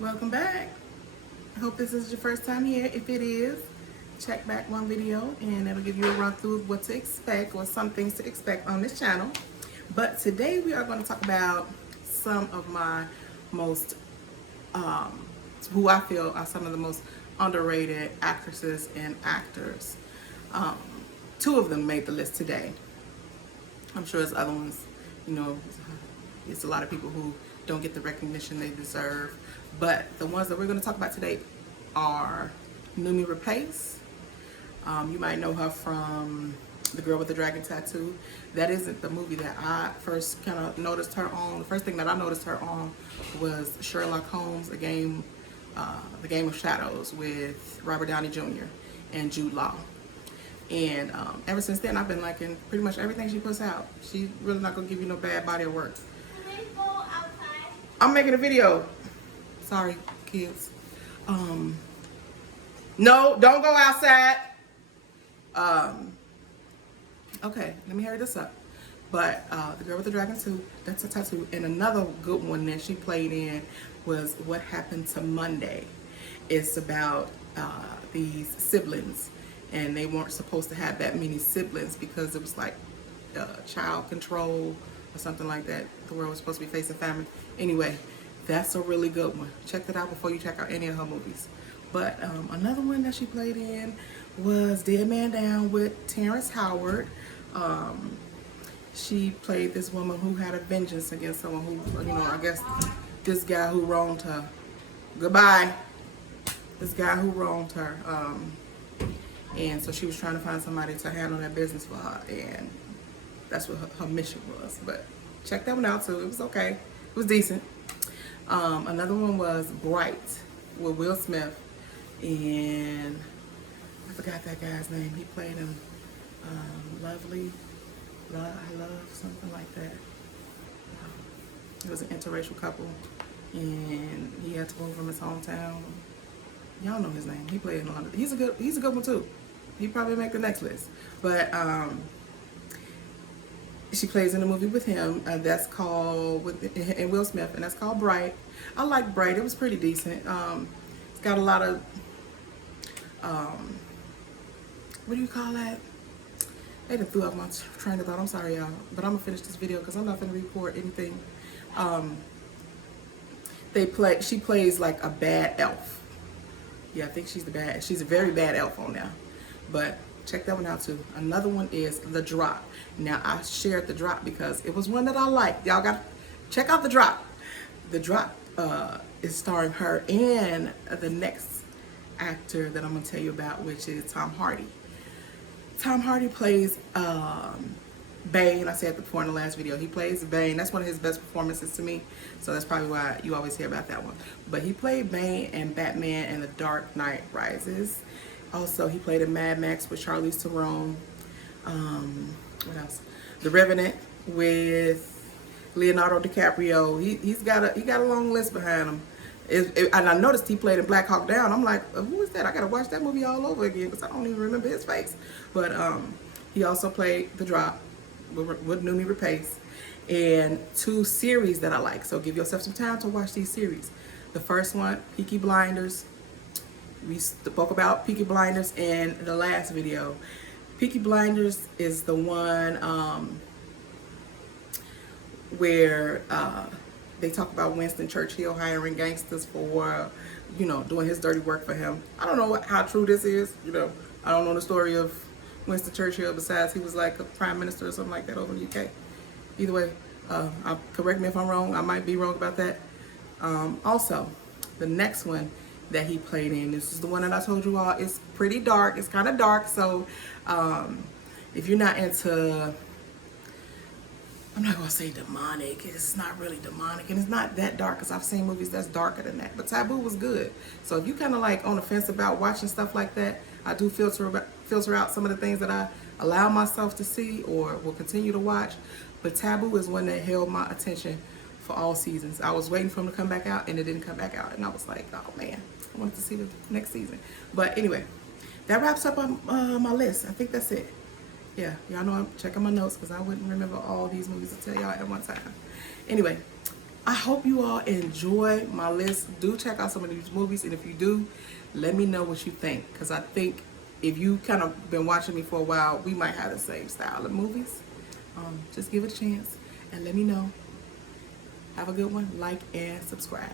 Welcome back. I hope this is your first time here. If it is, check back one video and it'll give you a run through of what to expect or some things to expect on this channel. But today we are going to talk about some of my most, who I feel are some of the most underrated actresses and actors. Um, Two of them made the list today. I'm sure there's other ones, you know, it's a lot of people who don't get the recognition they deserve. But the ones that we're going to talk about today are Noomi Rapace. You might know her from The Girl with the Dragon Tattoo. That isn't the movie that I first kind of noticed her on. The first thing that I noticed her on was Sherlock Holmes, The Game of Shadows with Robert Downey Jr. and Jude Law. And ever since then, I've been liking pretty much everything she puts out. She's really not going to give you no bad body of work. Can we go outside? I'm making a video. Sorry, kids. No, don't go outside. Okay, let me hurry this up. But The Girl with the Dragon 2, that's a tattoo. And another good one that she played in was What Happened to Monday. It's about these siblings. And they weren't supposed to have that many siblings because it was like child control or something like that. The world was supposed to be facing famine. Anyway, that's a really good one. Check that out before you check out any of her movies. But another one that she played in was Dead Man Down with Terrence Howard. She played this woman who had a vengeance against someone who, you know, I guess this guy who wronged her. Goodbye. This guy who wronged her. And so she was trying to find somebody to handle that business for her, and that's what her mission was. But check that one out too. It was okay. It was decent. Another one was Bright with Will Smith, and I forgot that guy's name. He played him Lovely, I Love, something like that. It was an interracial couple, and he had to move from his hometown. Y'all know his name. He played in London. He's a good one too. He probably make the next list. But she plays in a movie with him that's called and Will Smith, and that's called Bright. I like Bright. It was pretty decent. It's got a lot of what do you call that? They done threw up my train of thought. I'm sorry, y'all, but I'm gonna finish this video because I'm not gonna report anything. She plays like a bad elf. Yeah, I think she's a very bad elf on there. But check that one out too. Another one is The Drop. Now I shared The Drop because it was one that I liked. Y'all got to check out The Drop. The Drop is starring her and the next actor that I'm gonna tell you about, which is Tom Hardy. Tom Hardy plays Bane. I said before in the last video, he plays Bane. That's one of his best performances to me, so that's probably why you always hear about that one. But he played Bane and Batman and The Dark Knight Rises. Also, he played in Mad Max with Charlize Theron. What else? The Revenant with Leonardo DiCaprio. He's got a long list behind him. And I noticed he played in Black Hawk Down. I'm like, who is that? I gotta watch that movie all over again because I don't even remember his face. But he also played The Drop with Noomi Rapace, and 2 series that I like. So give yourself some time to watch these series. The first one, Peaky Blinders. We spoke about Peaky Blinders in the last video. Peaky Blinders is the one where they talk about Winston Churchill hiring gangsters for, you know, doing his dirty work for him. I don't know how true this is. You know, I don't know the story of Winston Churchill besides he was like a prime minister or something like that over in the UK. Either way, correct me if I'm wrong. I might be wrong about that. Also, the next one that he played in, this is the one that I told you all, it's pretty dark. It's kind of dark, so if you're not into, I'm not gonna say demonic, it's not really demonic, and it's not that dark because I've seen movies that's darker than that, but Taboo was good. So if you kind of like on the fence about watching stuff like that, I do filter out some of the things that I allow myself to see or will continue to watch, but Taboo is one that held my attention for all seasons. I was waiting for him to come back out and it didn't come back out, and I was like, oh man, I wanted to see the next season. But anyway, that wraps up my list. I think that's it. Yeah, y'all know I'm checking my notes because I wouldn't remember all these movies to tell y'all at one time. Anyway, I hope you all enjoy my list. Do check out some of these movies, and if you do, let me know what you think, because I think if you kind of been watching me for a while, we might have the same style of movies. Just give it a chance and let me know. Have a good one. Like and subscribe.